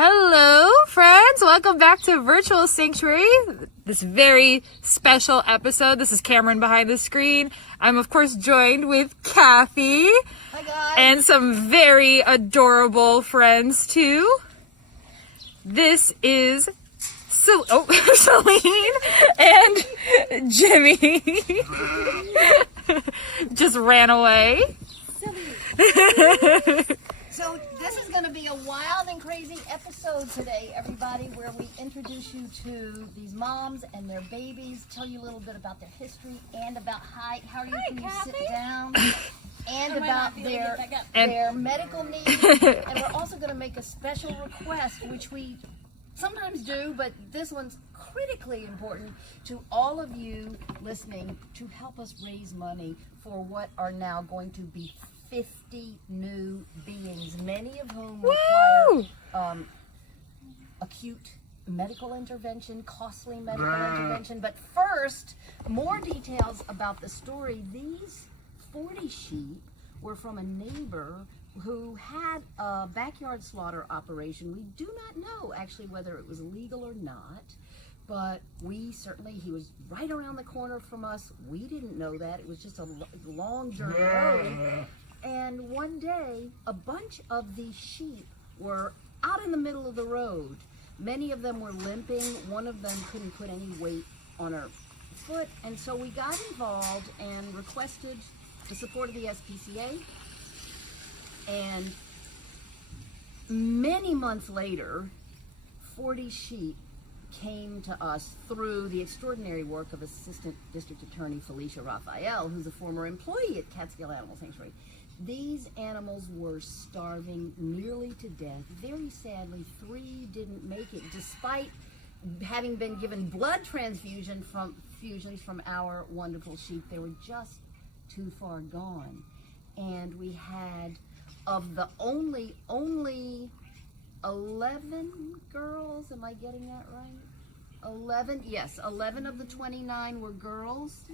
Hello, friends. Welcome back to Virtual Sanctuary. This very special episode. This is Cameron behind the screen. I'm, of course, joined with Kathy. Hi, guys. And some very adorable friends, too. This is Celine and Jimmy. Just ran away. So this is going to be a wild and crazy episode today, everybody, where we introduce you to these moms and their babies, tell you a little bit about their history and about how you can sit down, and about their medical needs. And we're also going to make a special request, which we sometimes do, but this one's critically important to all of you listening, to help us raise money for what are now going to be 50 new beings, many of whom require acute medical intervention, costly medical intervention. But first, more details about the story. These 40 sheep were from a neighbor who had a backyard slaughter operation. We do not know actually whether it was legal or not, but he was right around the corner from us. We didn't know that. It was just a long journey road. And one day, a bunch of these sheep were out in the middle of the road. Many of them were limping. One of them couldn't put any weight on her foot. And so we got involved and requested the support of the SPCA. And many months later, 40 sheep came to us through the extraordinary work of Assistant District Attorney Felicia Raphael, who's a former employee at Catskill Animal Sanctuary. These animals were starving nearly to death. Very sadly, 3 didn't make it, despite having been given blood transfusions from our wonderful sheep. They were just too far gone. And we had, of the only 11 girls, am I getting that right? 11, yes, 11 of the 29 were girls.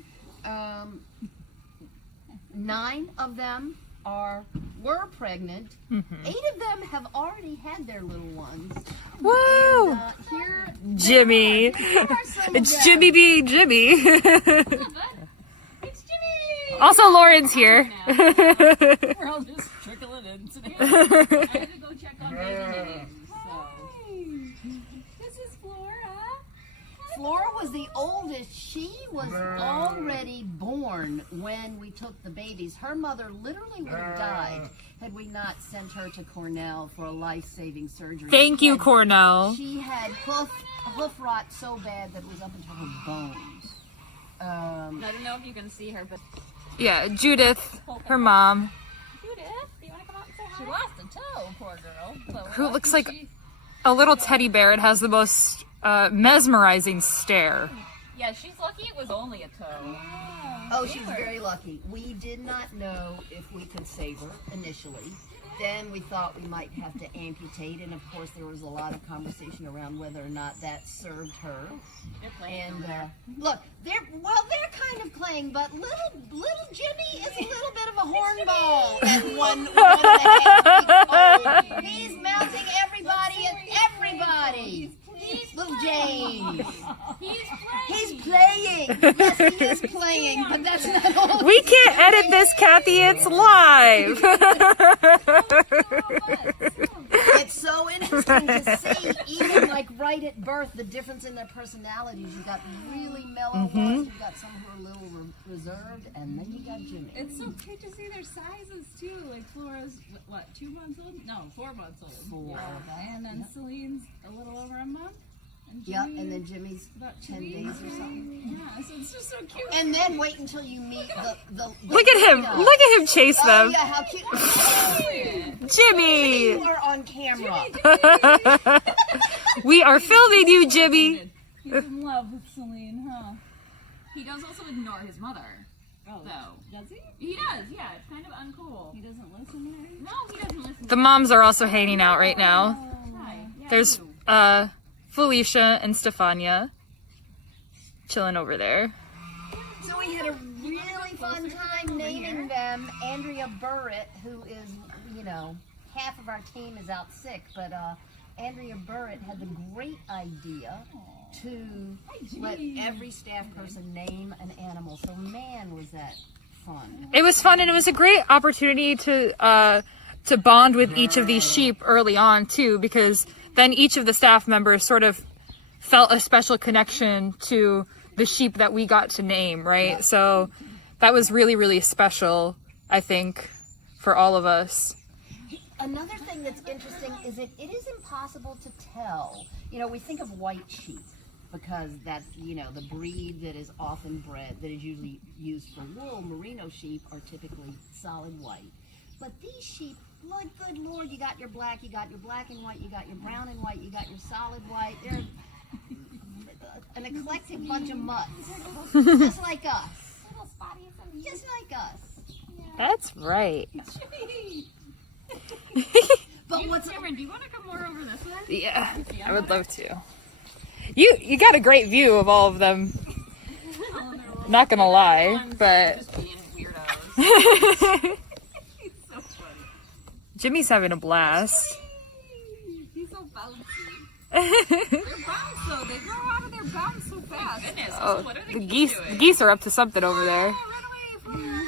9 of them were pregnant. 8 of them have already had their little ones. Whoa! And, Jimmy. It's Jimmy B. Jimmy. It's Jimmy! Also, Lauren's here. We're all just trickling in today. I had to go check on baby names. This is Flora. Flora was the oldest. She was already born when we took the babies. Her mother literally would have died had we not sent her to Cornell for a life-saving surgery. Thank you, Cornell. She had hoof rot so bad that it was up into her bones. I don't know if you can see her, but Yeah, Judith, her mom, Judith, do you want to come out and say hi? She lost a toe, poor girl. So who looks like a little teddy bear. It has the most mesmerizing stare. Yeah, she's lucky it was only a toe. Oh, she was very lucky. We did not know if we could save her initially. Then we thought we might have to amputate, and of course there was a lot of conversation around whether or not that served her. And look, they're kind of playing, but little Jimmy is a little bit of a hornball at 1.5 weeks old. He's mounting everybody and everybody. Little James. He's playing. Yes, he is playing, but that's not all. We can't edit this, Kathy. It's live. It's so interesting to see, even like right at birth, the difference in their personalities. You got really mellow ones, you got some who are a little reserved, and then you got Jimmy. It's so cute to see their sizes too. Like Flora's, what, 2 months old? No, 4 months old. 4. Yeah, and then Celine's a little over a month. Yep, and then Jimmy's about 10 2 days weeks. or something. Yeah, so it's just so cute. And then wait until you meet the Look at him. Look at him chase Oh them. yeah, how cute. Jimmy. You are on camera. We are filming you, Jimmy. He's in love with Celine, huh? He does also ignore his mother. Oh, though. Does he? He does, yeah. It's kind of uncool. He doesn't listen to her? No, he doesn't listen. The moms are also hanging out right now. Hi. Yeah, There's Felicia and Stefania chilling over there. So we had a really fun time naming them. Andrea Burritt, who is, half of our team is out sick, but Andrea Burritt had the great idea to let every staff person name an animal. So man, was that fun. It was fun, and it was a great opportunity to bond with each of these sheep early on too, because then each of the staff members sort of felt a special connection to the sheep that we got to name, right? So that was really, really special, I think, for all of us. Another thing that's interesting is that it is impossible to tell. You know, we think of white sheep because that's, you know, the breed that is often bred, that is usually used for wool. Merino sheep are typically solid white. But these sheep, good Lord, you got your black and white, you got your brown and white, you got your solid white. They're an eclectic bunch of mutts, just like us. Just like us. That's right. But what's Cameron, do you want to come more over this way? Yeah, I would love to. You got a great view of all of them. Not gonna lie, but Just being weirdos. He's so funny. Jimmy's having a blast. He's so bouncy. They're bounce though. They grow out of their bounce so fast. Goodness, Oh, what are the the geese geese, doing? the geese are up to something over there. Run away from her.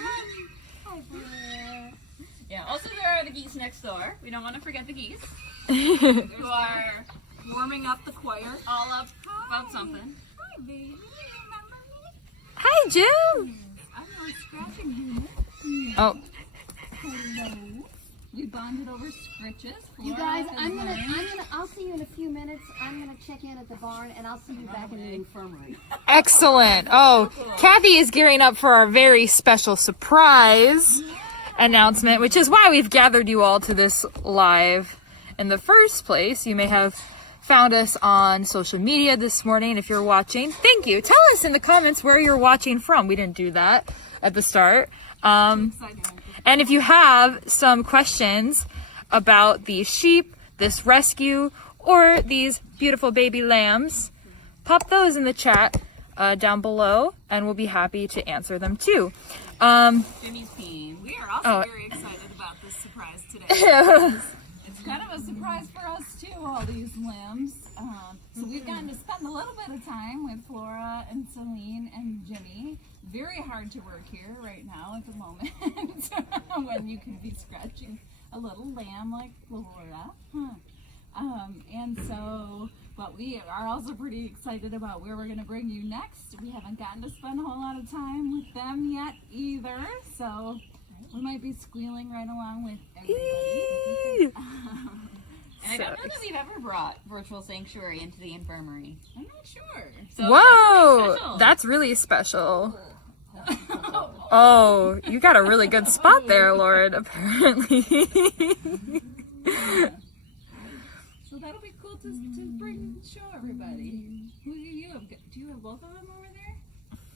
Yeah, also there are the geese next door. We don't want to forget the geese. Who are warming up the choir. All up about something. Hi, baby. Remember me? Hi, Jim. I'm not scratching you. Oh, Hello. We bonded over scritches. You guys, I'll see you in a few minutes. I'm gonna check in at the barn, and I'll see you back in the infirmary. excellent. Oh, Kathy is gearing up for our very special surprise announcement, which is why we've gathered you all to this live in the first place. You may have found us on social media this morning. If you're watching, thank you. Tell us in the comments where you're watching from. We didn't do that at the start. And if you have some questions about these sheep, this rescue, or these beautiful baby lambs, pop those in the chat down below, and we'll be happy to answer them too. Jimmy's peeing. We are also very excited about this surprise today. It's kind of a surprise for us too, all these lambs. So we've gotten to spend a little bit of time with Flora and Celine and Jimmy. Very hard to work here right now at the moment when you can be scratching a little lamb like Flora. And so, but we are also pretty excited about where we're going to bring you next. We haven't gotten to spend a whole lot of time with them yet either, so we might be squealing right along with everybody. And I don't know that we've ever brought Virtual Sanctuary into the infirmary. I'm not sure. So Whoa, that's really special. Oh, you got a really good spot there, Lauren, apparently. So that'll be cool to bring show everybody. Who do you have? Do you have both of them over there?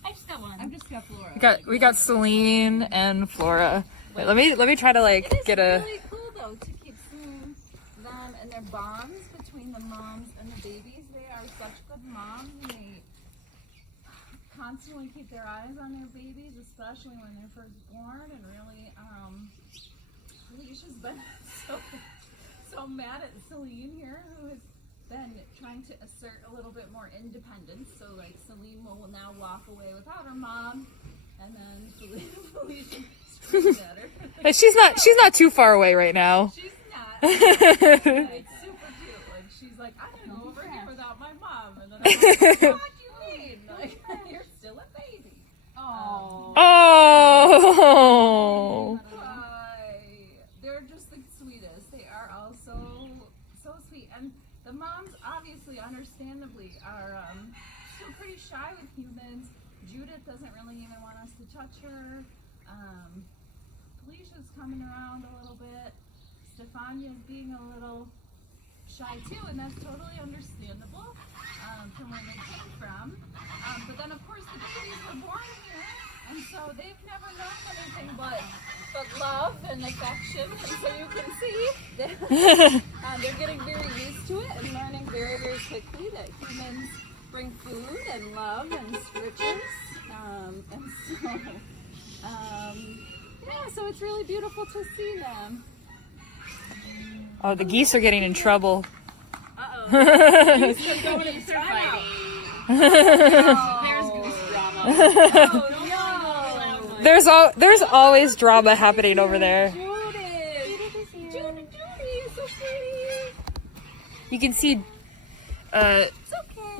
I just got one. I've just got Flora. We got Celine and Flora. Wait, let me try to like get a. It's really cool though to keep seeing them and their bonds between the moms and the babies. They are such good moms, and they constantly keep their eyes on their babies, especially when they're first born. And really, Alicia's been so mad at Celine here, who has been trying to assert a little bit more independence. So like Celine will now walk away without her mom, and then Alicia screams at her. She's not too far away right now. She's not. It's super cute. Like she's like, I can go over here without my mom, and then I'm like, what do you mean? Like you're still a baby. Oh. Oh. They're just the sweetest. They are all so sweet, and the moms obviously, understandably, are still pretty shy with humans. Judith doesn't really even want us to touch her. Felicia's coming around a little bit. Stefania's being a little shy too, and that's totally understandable from where they came from. But then, of course, the babies were born here, and so they've never known anything but love and affection. And so you can see that they're getting very used to it and learning very, very quickly that humans bring food and love and scritches. So it's really beautiful to see them. Oh, the geese are getting in trouble. There's goose drama. There's always drama happening over there. Judy is so pretty. You can see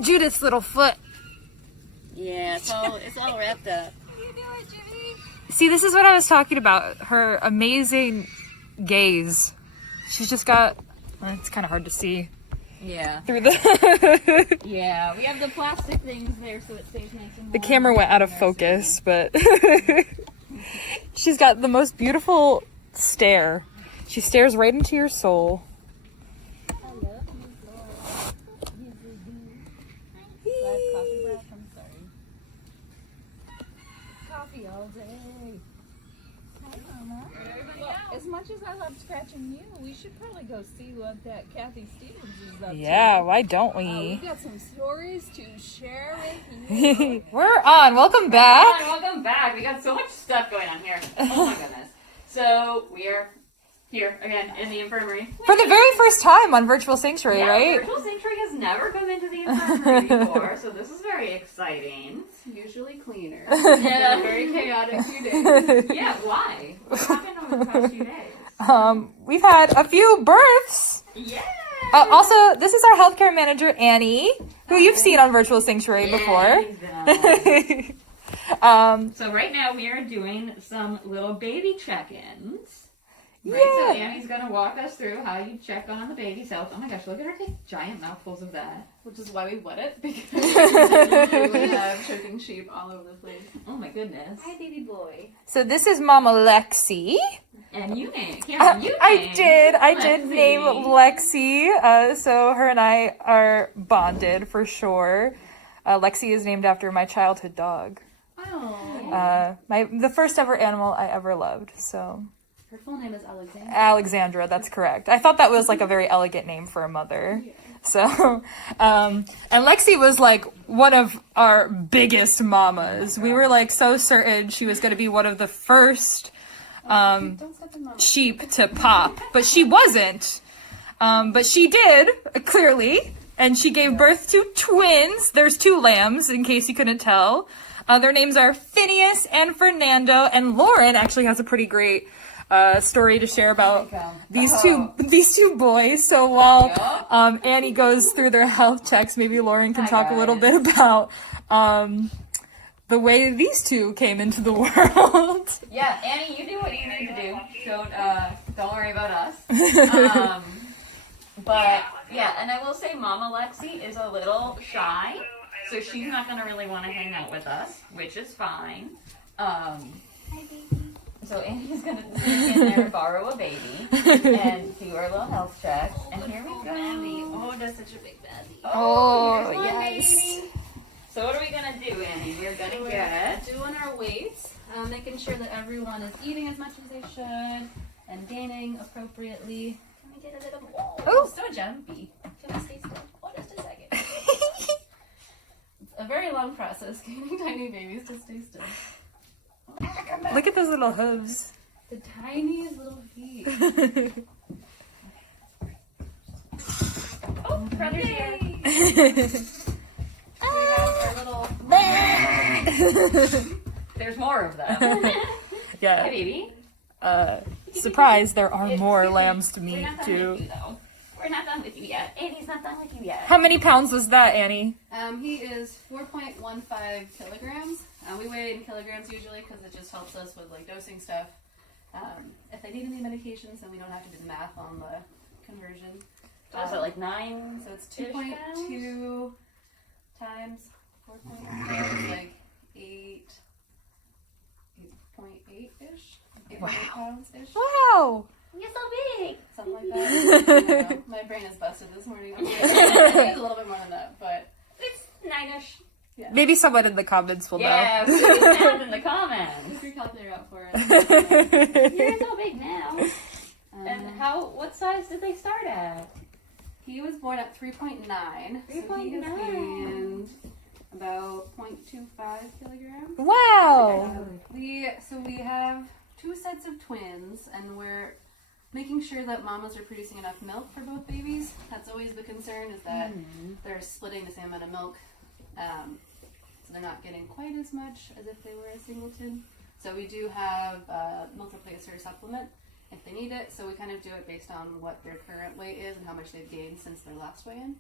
Judith's little foot. Yeah, it's all wrapped up. You do it, Judy. See, this is what I was talking about. Her amazing gaze. She's just got. Well, it's kind of hard to see Yeah. through the. Yeah, we have the plastic things there so it stays nice and warm. The camera went out of focus, but she's got the most beautiful stare. She stares right into your soul. Coffee breath, I'm sorry. Coffee all day. Hi, Mama. Well, as much as I love scratching you, we should probably go see what that Kathy Stevens is up to. Yeah, why don't We we? got some stories to share with you. We're on. Welcome back. Hi, welcome back. We got so much stuff going on here. Oh my goodness. So we are here again in the infirmary. For the very first time on Virtual Sanctuary, Yeah, right? Virtual Sanctuary has never come into the infirmary before, so this is very exciting. Usually cleaner. Yeah. A very chaotic few days. Yeah, why? What happened over the past few days? We've had a few births. Yeah. Also, this is our healthcare manager, Annie, who you've seen on Virtual Sanctuary before. So right now we are doing some little baby check-ins. Right, Yeah. so Annie's gonna walk us through how you check on the baby's health. Oh my gosh, look at her take giant mouthfuls of that. Which is why we wet it, because we have choking sheep all over the place. Oh my goodness. Hi, baby boy. So this is Mama Lexi. And you name Cameron, you I named did Lexi. name Lexi. So her and I are bonded for sure. Lexi is named after my childhood dog. Oh. The first ever animal I ever loved. So Her full name is Alexandra. Alexandra, that's correct. I thought that was like a very elegant name for a mother. So, and Lexi was like one of our biggest mamas. We were like so certain she was going to be one of the first Don't step in Mama. sheep to pop, but she wasn't. But she did, clearly, and she gave birth to twins. There's two lambs, in case you couldn't tell. Their names are Phineas and Fernando, and Lauren actually has a pretty great story to share about these two boys. So while Annie goes through their health checks, maybe Lauren can talk a little bit about the way these two came into the world. Yeah, Annie, you do what you need to do. Don't worry about us. But yeah, and I will say Mama Lexi is a little shy, so she's not gonna really want to hang out with us, which is fine. So Annie's gonna sneak in there, borrow a baby, and do our little health check. And here we go. Oh, that's such a big baby. Oh, here's one yes. baby. So what are we gonna do, Annie? We're gonna get. Doing our weights, making sure that everyone is eating as much as they should and gaining appropriately. Can we get a little more? Oh. So jumpy. Can we stay still? Oh, just a second. It's a very long process getting tiny babies to stay still. Look at those little hooves. The tiniest little feet. Oh, brother's here. We have our little. There's more of them. Hey, Yeah. baby. Surprise, there are more lambs to We're meet not done too. with you, though. We're not done with you yet. Annie's not done with you yet. How many pounds was that, Annie? He is 4.15 kilograms. We weigh it in kilograms usually because it just helps us with like dosing stuff. If they need any medications, then we don't have to do the math on the conversion. So is it like 9? So it's 2.2 times 4.5 is like 8.8-ish. 800 pounds-ish. Wow. You're so big. Something like that. I don't know. My brain is busted this morning. It's a little bit more than that, but It's 9ish. Maybe someone in the comments will Yeah, put it down in the comments. your calculator out for know. it. You're so big now. And what size did they start at? He was born at 3.9. So he has 3.9. gained about 0.25 kilograms. Wow. We have two sets of twins, and we're making sure that mamas are producing enough milk for both babies. That's always the concern, is that they're splitting the same amount of milk. So they're not getting quite as much as if they were a singleton. So we do have milk replacer supplement if they need it. So we kind of do it based on what their current weight is and how much they've gained since their last weigh-in.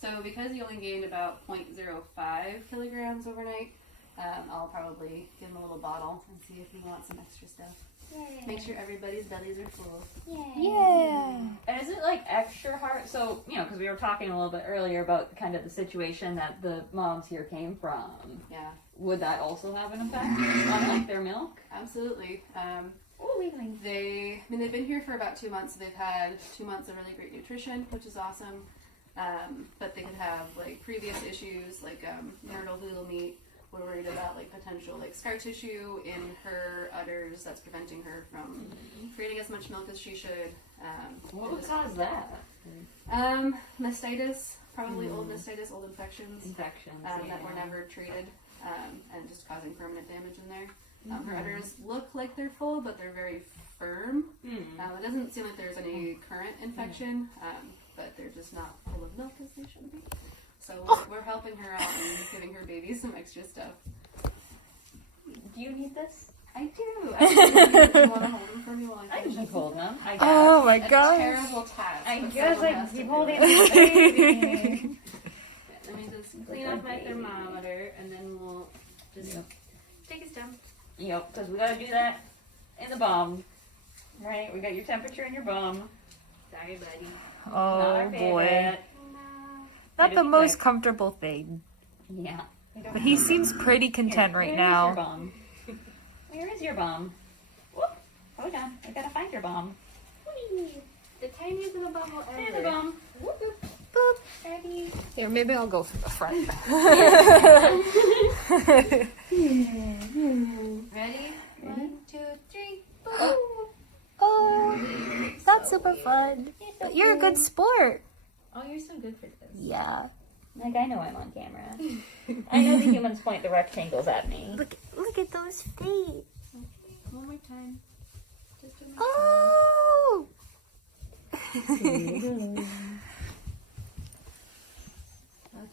So because he only gained about 0.05 kilograms overnight, I'll probably give him a little bottle and see if he wants some extra stuff. Yay. Make sure everybody's bellies are full. Yeah. And is it like extra hard? So, you know, because we were talking a little bit earlier about kind of the situation that the moms here came from. Yeah, Would that also have an effect on like their milk? absolutely. Oh, weakling. They've been here for about 2 months. So they've had 2 months of really great nutrition, which is awesome. But they could have like previous issues, like marital veal meat. We're worried about like potential like scar tissue in her udders that's preventing her from creating as much milk as she should. What would cause that? Mastitis, probably old mastitis, old infections Infections. that were never treated, and just causing permanent damage in there. Her udders look like they're full, but they're very firm. It doesn't seem like there's any current infection, but they're just not full of milk as they should be. So we're helping her out and giving her baby some extra stuff. Do you need this? I do. Do you want to hold them for me while I I finish? keep holding them. I guess. Oh my A gosh. terrible task. I but guess someone I has to keep do holding it. the baby. Let me just clean off my thermometer, and then we'll just take a stem. Yep, because we gotta do that in the bum. Right? We got your temperature in your bum. Sorry, buddy. Not Oh our boy. favorite. Not It the is most quick. comfortable thing. Yeah. But he seems pretty content Here, right where is your now. bum? Where is your bum? Whoop. Hold on. I gotta find your bum. The tiniest little bubble ever. There's the bum. Whoop, whoop. Boop. Ready. Here, maybe I'll go from the front. Ready? 1, 2, 3. Oh, that's super fun. But you're a good sport. Oh, you're so good for this. Yeah. Like, I know I'm on camera. I know the humans point the rectangles at me. Look at those feet. One more time. Just one more Oh.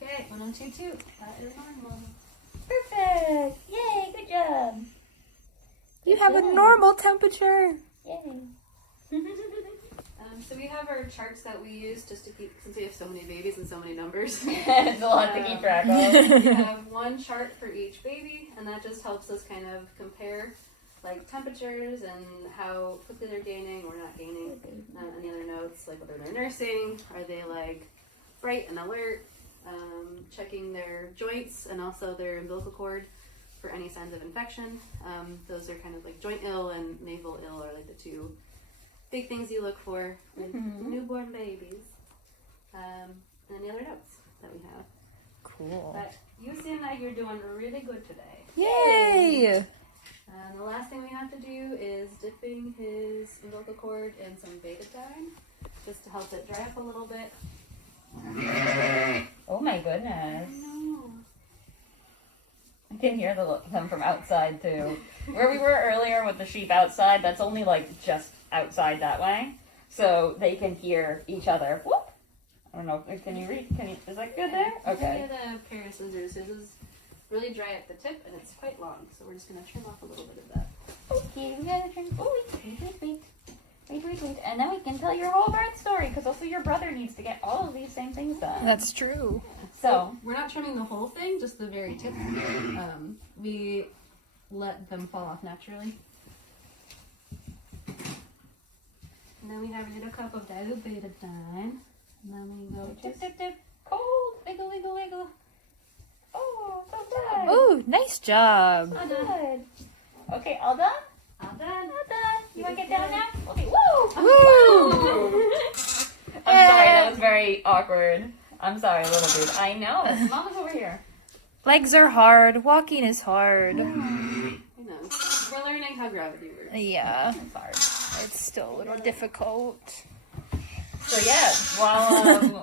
Okay, 1022. That is normal. Perfect. Yay, good job. You have a normal temperature. Yay. So we have our charts that we use just to keep, since we have so many babies and so many numbers. It's a lot to keep track of. We have one chart for each baby, and that just helps us kind of compare like temperatures and how quickly they're gaining or not gaining. Any other notes, like whether they're nursing, are they like bright and alert, checking their joints and also their umbilical cord for any signs of infection. Those are kind of like joint ill and navel ill are like the two big things you look for with newborn babies. And any other notes that we have. Cool. But you seem like you're doing really good today. Yay! And the last thing we have to do is dipping his umbilical cord in some betadine, just to help it dry up a little bit. Oh my goodness. No. I can hear them from outside too. Where we were earlier with the sheep outside, that's only like just outside that way. So they can hear each other. Whoop! I don't know, can you read? Is that good there? Okay. We had a pair of scissors. This is really dry at the tip and it's quite long, so we're just going to trim off a little bit of that. Okay, we gotta trim. Oh, wait. And then we can tell your whole birth story, because also your brother needs to get all of these same things done. That's true. So, We're not trimming the whole thing, just the very tip. We let them fall off naturally. And then we have a little cup of dilute betadine. And then we go tip. Cold. Wiggle. Oh, so good. Ooh, nice job. So good. Okay, all done? All done. You want to get down now? Okay, woo! Woo! I'm sorry, that was very awkward. I'm sorry, little dude. I know. Mama's over here. Legs are hard. Walking is hard. I know. We're learning how gravity works. Yeah, I'm sorry. it's still a little difficult. So yeah,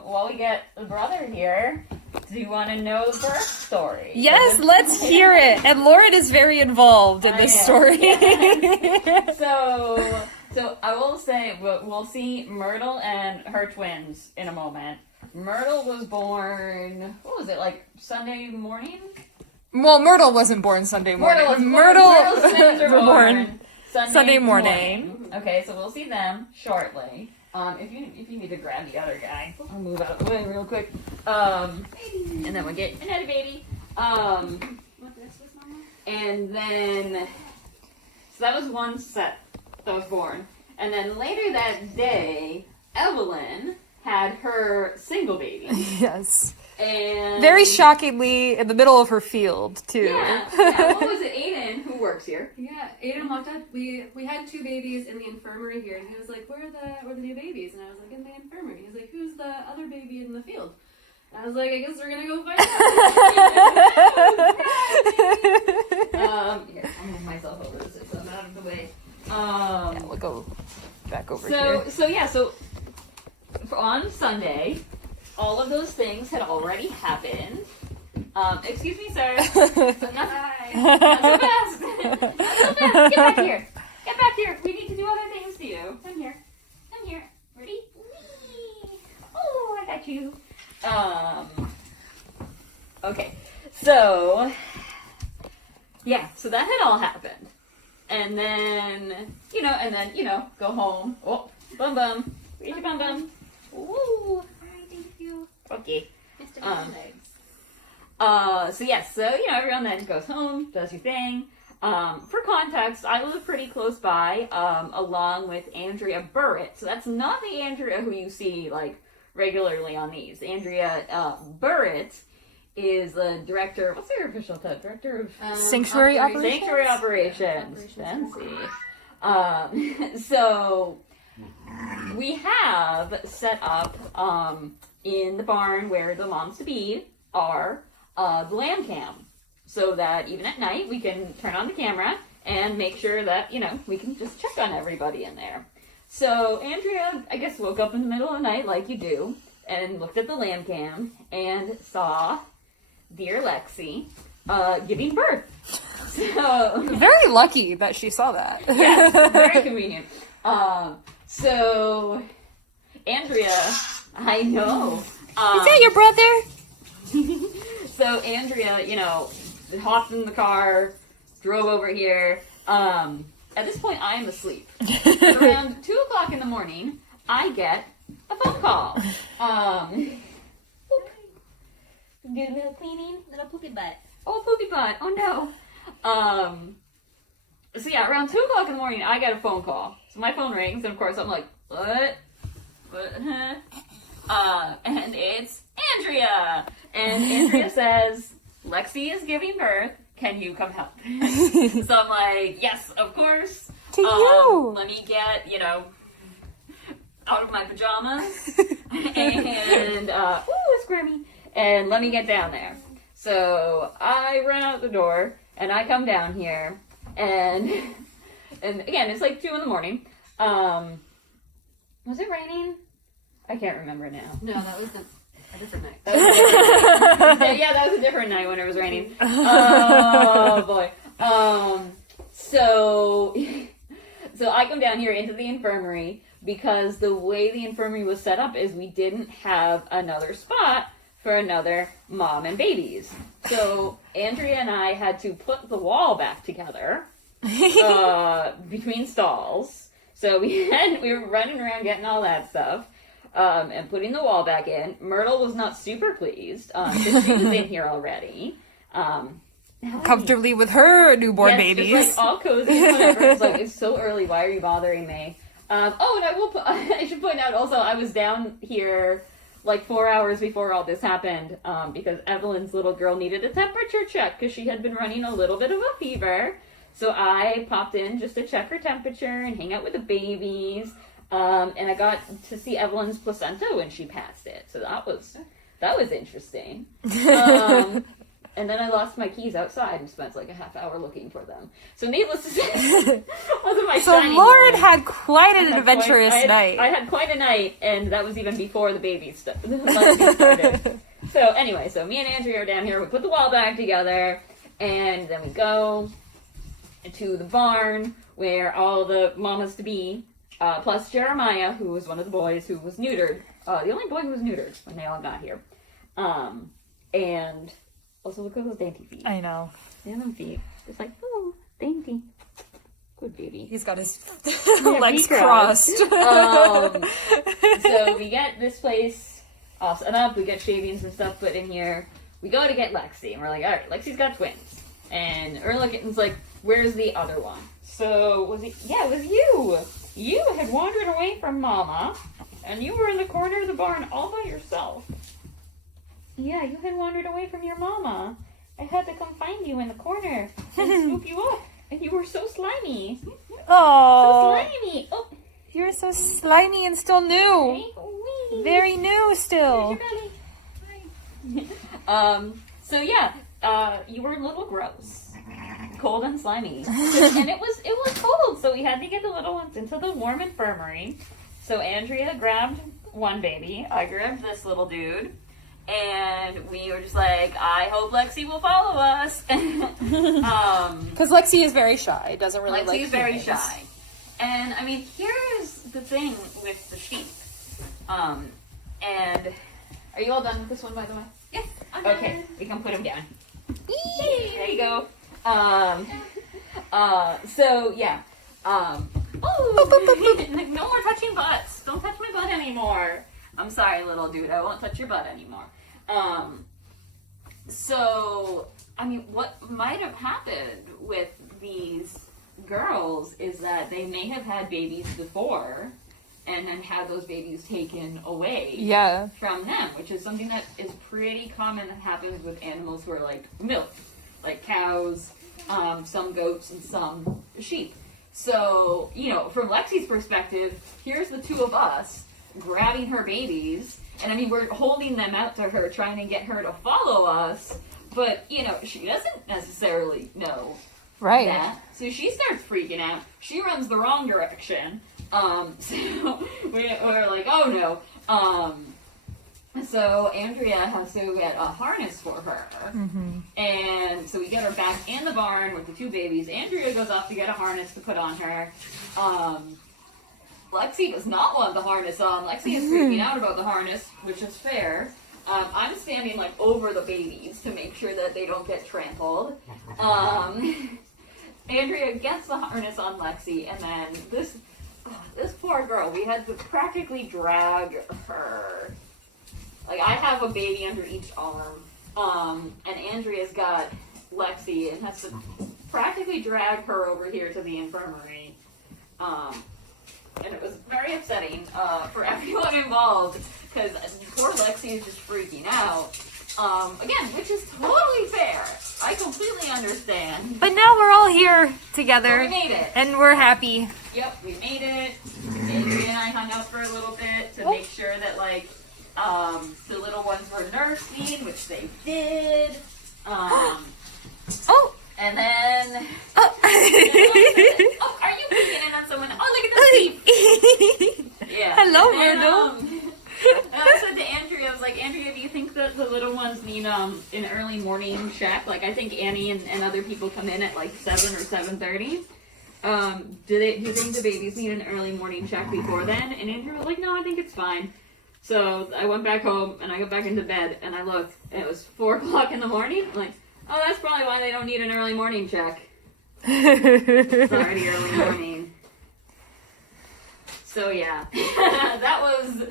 while we get the brother here, do you want to know the birth story? Yes, let's hear it. And Lauren is very involved in this I am. story. So So I will say, we'll see Myrtle and her twins in a moment. Myrtle was born, what was it, like Sunday morning? Well, Myrtle wasn't born Sunday morning. Myrtle's twins are were born Sunday morning. Okay, so we'll see them shortly. If you need to grab the other guy, I'll move out of the way real quick. And then we'll get another baby. What this was, Mama? And then, so that was one set that was born. And then later that day, Evelyn had her single baby. Yes. And Very shockingly in the middle of her field, too. Yeah. What was it? Aiden, who works here. Yeah, Aiden walked up. We had 2 babies in the infirmary here, and he was like, "Where are the new babies?" And I was like, "In the infirmary." He was like, "Who's the other baby in the field?" And I was like, "I guess we're gonna go find out." Here, I'll move myself over so I'm out of the way. Yeah, we'll go back over here. So on Sunday, all of those things had already happened. Excuse me, sir. Not so fast. Not so fast. Get back here. Get back here. We need to do other things to you. Come here. Come here. Ready? Whee! Oh, I got you. Okay. So, yeah. So that had all happened. And then, go home. Oh, bum bum. Where's your bum bum? Ooh. Hi, thank you, Okay. Mr. So everyone then goes home, does your thing. For context, I live pretty close by, along with Andrea Burritt. So that's not the Andrea who you see, like, regularly on these. Andrea Burritt is the director, what's her official title? Director of Sanctuary Operations? Sanctuary Operations. Fancy. So we have set up in the barn where the moms-to-be are the lamb cam, so that even at night we can turn on the camera and make sure that, we can just check on everybody in there. So Andrea, I guess, woke up in the middle of the night like you do and looked at the lamb cam and saw dear Lexi giving birth. So Very lucky that she saw that. yeah, very convenient. So Andrea, I know. Is that your brother? So Andrea, hopped in the car, drove over here. At this point, I am asleep. Around 2 o'clock in the morning, I get a phone call. Do a little cleaning. Little poopy butt. Oh, poopy butt. Oh, no. So yeah, around 2 o'clock in the morning, I get a phone call. So my phone rings, and of course, I'm like, what? And it's Andrea. And Andrea says, Lexi is giving birth. Can you come help? So I'm like, yes, of course. To you. Let me get, out of my pajamas. And, ooh, squirmy. And let me get down there. So I run out the door, and I come down here, and again, it's like 2 in the morning. Was it raining? I can't remember now. No, that was a different night. Yeah, that was a different night when it was raining. Oh boy. So I come down here into the infirmary because the way the infirmary was set up is we didn't have another spot for another mom and babies. So Andrea and I had to put the wall back together between stalls. So we were running around getting all that stuff. And putting the wall back in. Myrtle was not super pleased because she was in here already. Comfortably with her newborn yes, babies. Just like all cozy, whatever. It's like, it's so early. Why are you bothering me? And I should point out also, I was down here like 4 hours before all this happened because Evelyn's little girl needed a temperature check because she had been running a little bit of a fever. So I popped in just to check her temperature and hang out with the babies. And I got to see Evelyn's placenta when she passed it. So that was interesting. And then I lost my keys outside and spent like a half hour looking for them. So needless to say, wasn't my So shining Lauren moment. had quite an adventurous night. I had quite a night, and that was even before the baby started. So anyway, so me and Andrea are down here. We put the wall back together, and then we go to the barn where all the mamas to be plus Jeremiah, who was one of the boys who was neutered. The only boy who was neutered when they all got here. And also look at those dainty feet. I know. See them feet. It's like, oh, dainty. Good baby. He's got his Yeah, legs he cried. crossed. So we get this place all set up. We get shavings and stuff put in here. We go to get Lexi, and we're like, all right, Lexi's got twins. And Erla Kitten's like, where's the other one? So was it? Yeah, it was you. You had wandered away from Mama, and you were in the corner of the barn all by yourself. Yeah, you had wandered away from your Mama. I had to come find you in the corner and scoop you up. And you were so slimy. So Oh, slimy. Oh, you're so slimy and still new. hey, wee. Very new still. So yeah, you were a little gross, cold and slimy, and it was cold, so we had to get the little ones into the warm infirmary. So Andrea grabbed one baby, I grabbed this little dude, and we were just like, I hope Lexi will follow us. Because Lexi is very shy. Doesn't really like Lexi's very humans. shy, and I mean, here's the thing with the sheep. And are you all done with this one, by the way? Yes. I'm Okay, done. we can put him down. There you go. So yeah. Oh, like, no more touching butts. Don't touch my butt anymore. I'm sorry, little dude. I won't touch your butt anymore. So I mean, what might have happened with these girls is that they may have had babies before, and then had those babies taken away Yeah. from them, which is something that is pretty common that happens with animals who are like milk, like cows, some goats, and some sheep. So, you know, from Lexi's perspective, here's the two of us grabbing her babies, and I mean, we're holding them out to her, trying to get her to follow us, but, you know, she doesn't necessarily know Right. that. So she starts freaking out. She runs the wrong direction. So we're like, oh no. So Andrea has to get a harness for her. Mm-hmm. And so we get her back in the barn with the two babies. Andrea goes off to get a harness to put on her. Lexi does not want the harness on. Lexi is freaking out about the harness, which is fair. I'm standing like over the babies to make sure that they don't get trampled. Andrea gets the harness on Lexi, and then this poor girl, we had to practically drag her. Like, I have a baby under each arm, and Andrea's got Lexi and has to practically drag her over here to the infirmary. And it was very upsetting for everyone involved, because poor Lexi is just freaking out. Again, which is totally fair. I completely understand. But now we're all here But together, we made it. and we're happy. Yep, we made it. Andrea and I hung out for a little bit to make sure that, like, the little ones were nursing, which they did. Oh! And then... Oh! Oh, are you peeking in on someone? Oh, look at the peep! Yeah. Hello, And then, Myrtle. I said to Andrea, I was like, Andrea, do you think that the little ones need an early morning check? Like, I think Annie and other people come in at like 7 or 7:30. Do you think the babies need an early morning check before then? And Andrea was like, no, I think it's fine. So I went back home and I got back into bed and I looked and it was 4 o'clock in the morning. I'm like, oh, that's probably why they don't need an early morning check. It's already early morning. So yeah, that was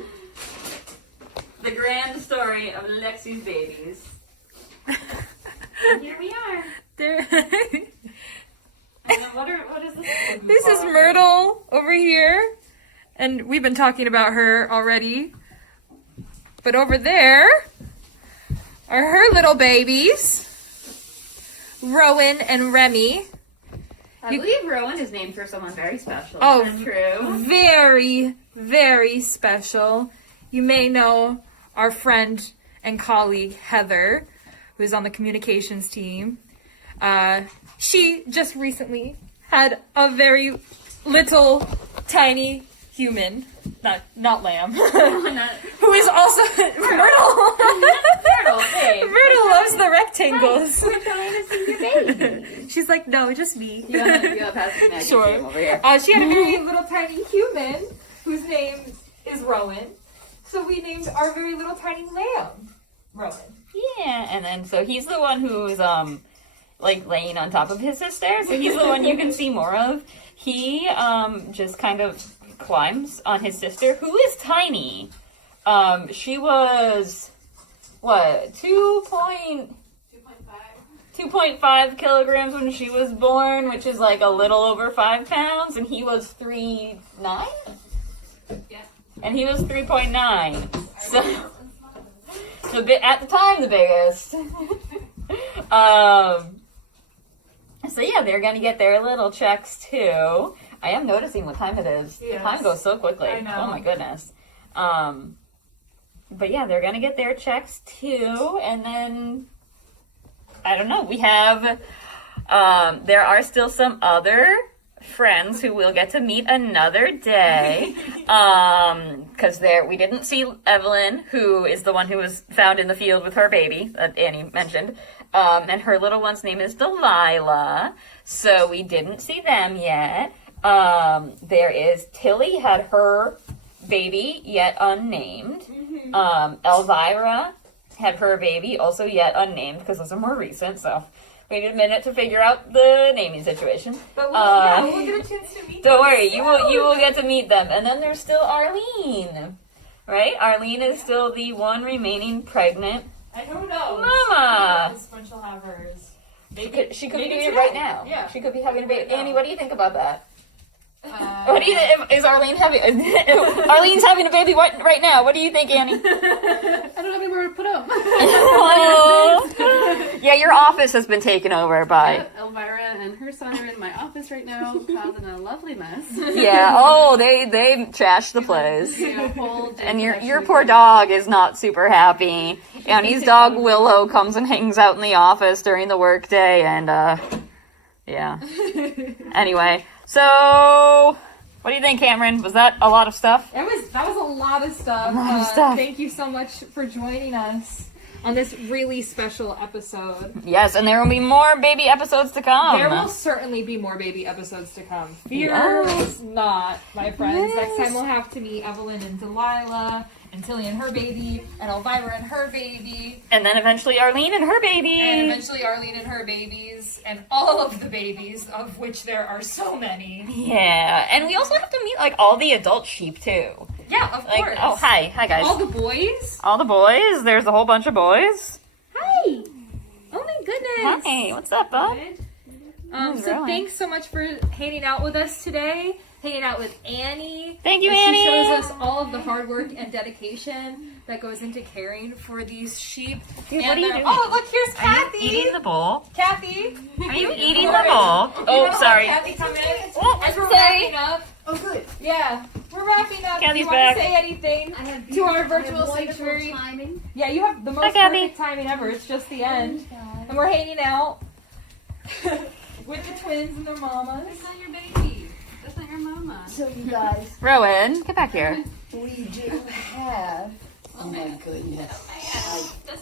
the grand story of Lexi's babies. And here we are. There- And then what is this? This is Myrtle over here, and we've been talking about her already. But over there are her little babies, Rowan and Remy. I believe Rowan is named for someone very special. Oh, Is that true? Very, very special. You may know our friend and colleague Heather, who is on the communications team. She just recently had a very little, tiny human, not lamb, who is also Myrtle. Myrtle, babe. Myrtle loves the rectangles. We're trying to see your baby. She's She's like, no, just me. You gotta pass the magnet Sure. to him over here. She had a very little tiny human whose name is Rowan. So we named our very little tiny lamb Rowan. Yeah, and then so he's the one who's like laying on top of his sister. So he's the one you can see more of. He just kind of climbs on his sister, who is tiny. She was what 2.5 kilograms when she was born, which is like a little over 5 pounds, and he was 3.9. Yeah. And he was 3.9. So at the time the biggest. So yeah, they're gonna get their little checks too. I am noticing what time it is. Yes. The time goes so quickly. I know. Oh my goodness. But yeah, they're gonna get their checks too, and then I don't know. We have there are still some other friends who we'll get to meet another day. Because we didn't see Evelyn, who is the one who was found in the field with her baby that Annie mentioned. And her little one's name is Delilah. So we didn't see them yet. There is Tilly had her baby yet unnamed. Elvira had her baby also yet unnamed because those are more recent. So we need a minute to figure out the naming situation. But we'll get a chance to meet Don't them worry, soon. you will get to meet them. And then there's still Arlene. Right? Arlene is still the one remaining pregnant. I don't know. Mama! When she'll have hers. She could be maybe doing it today. right now. Yeah. She could be having a baby. Annie, what do you think about that? Uh, What do you think? Is Arlene having? Arlene's having a baby right now. What do you think, Annie? I don't have anywhere to put them. Oh. Yeah, your office has been taken over by. Elvira and her son are in my office right now, causing a lovely mess. Yeah. Oh, they trashed the place. And your poor dog is not super happy. Annie's dog Willow comes and hangs out in the office during the workday, and yeah. Anyway, so what do you think, Cameron? Was that a lot of stuff? That was a lot of stuff. Thank you so much for joining us on this really special episode. Yes, and there will be more baby episodes to come. There will certainly be more baby episodes to come. Fear not, my friends. Next time we'll have to meet Evelyn and Delilah, and Tilly and her baby, and Elvira and her baby, And then eventually Arlene and her baby. and eventually Arlene and her babies, and all of the babies, of which there are so many. Yeah, and we also have to meet like all the adult sheep too. Yeah, of Like, course. oh hi guys. All the boys. All the boys. There's a whole bunch of boys. Hi. Oh my goodness. Hi, what's up, bud? So Rowan. thanks so much for hanging out with us today. Hanging out with Annie. Thank you, As Annie. She shows us all of the hard work and dedication that goes into caring for these sheep. Dude, And what are you they're- doing? Oh, look, here's Are you Kathy. eating the bowl? Kathy. Are you eating the bowl? Oh, sorry. Kathy, come in. Oh, As we're sorry. wrapping up. Oh, good. Yeah, we're wrapping up. Kathy's Do you want back. to say anything I have to our I have virtual wonderful sanctuary? timing. Yeah, you have the most Kathy. perfect timing ever. It's just the end. And we're hanging out with the twins and their mamas. That's not your baby. That's not your mama. So you guys, Rowan, get back here. we do have. Oh my goodness.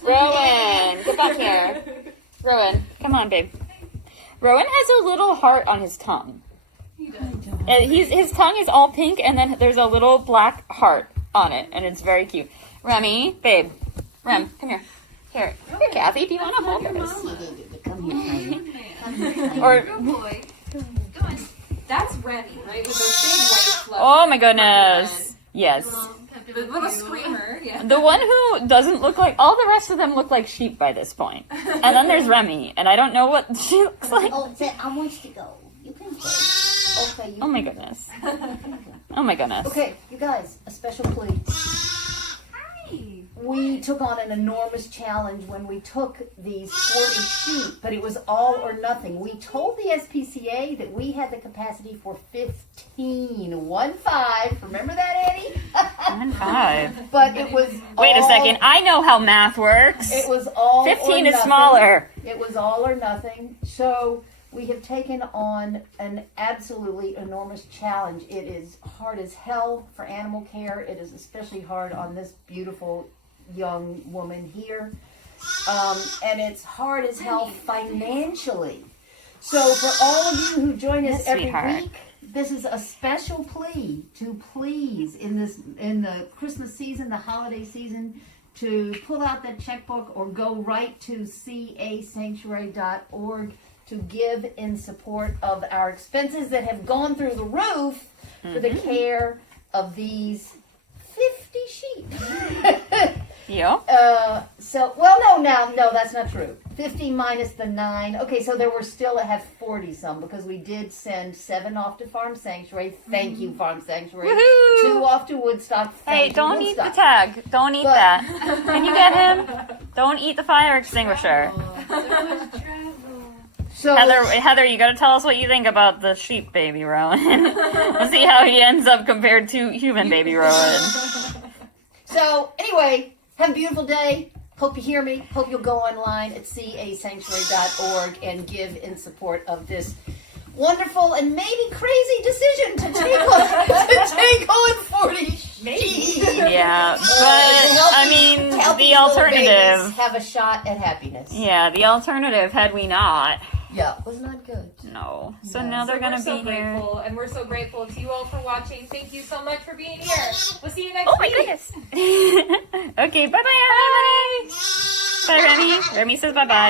Rowan, get back here. Rowan, come on, babe. Rowan has a little heart on his tongue. He does. And his tongue is all pink, and then there's a little black heart on it, and it's very cute. Remy, babe. Rem, come here. Here, Kathy, do you want to hold this? Come here, honey. Or, Good boy. That's Remy, right? With those big white fluff. oh my goodness. Yes. The little screamer. Yeah. The one who doesn't look like, all the rest of them look like sheep by this point. And then there's Remy, and I don't know what she looks like. Oh, I want you to go. You can go. Okay. You Oh my can goodness. Oh my goodness. Okay, you guys, a special plea. We took on an enormous challenge when we took these 40 sheep, but it was all or nothing. We told the SPCA that we had the capacity for 15. 1-5. Remember that, Annie? 1-5. But it was Wait a all- second. I know how math works. It was all 15 or is nothing. smaller. It was all or nothing. So we have taken on an absolutely enormous challenge. It is hard as hell for animal care. It is especially hard on this beautiful young woman here. And it's hard as hell financially. So for all of you who join us every Sweetheart. week, this is a special plea to please in the Christmas season, the holiday season, to pull out that checkbook or go right to casanctuary.org to give in support of our expenses that have gone through the roof for the care of these 50 sheep. Yeah. No, that's not true. 50 minus the 9. Okay, so there were still, I have 40 some because we did send 7 off to Farm Sanctuary. Thank you, Farm Sanctuary. Woohoo! 2 off to Woodstock. Hey, Thank you, don't eat the Woodstock. tag. Don't eat But- that. Can you get him? Don't eat the fire extinguisher. So, Heather, you gotta tell us what you think about the sheep baby Rowan. We'll see how he ends up compared to human baby Rowan. so anyway, have a beautiful day. Hope you hear me. Hope you'll go online at casanctuary.org and give in support of this wonderful and maybe crazy decision to take on 40 sheep. Yeah, To but help I these- mean, to help the these little alternative. babies have a shot at happiness. Yeah, the alternative, had we not, Yeah, was not good. no. So No. now they're gonna we're so be here. grateful, and we're so grateful to you all for watching. Thank you so much for being here. We'll see you next Oh my week. goodness. Okay, bye bye everybody. Bye Remy. Remy says bye bye.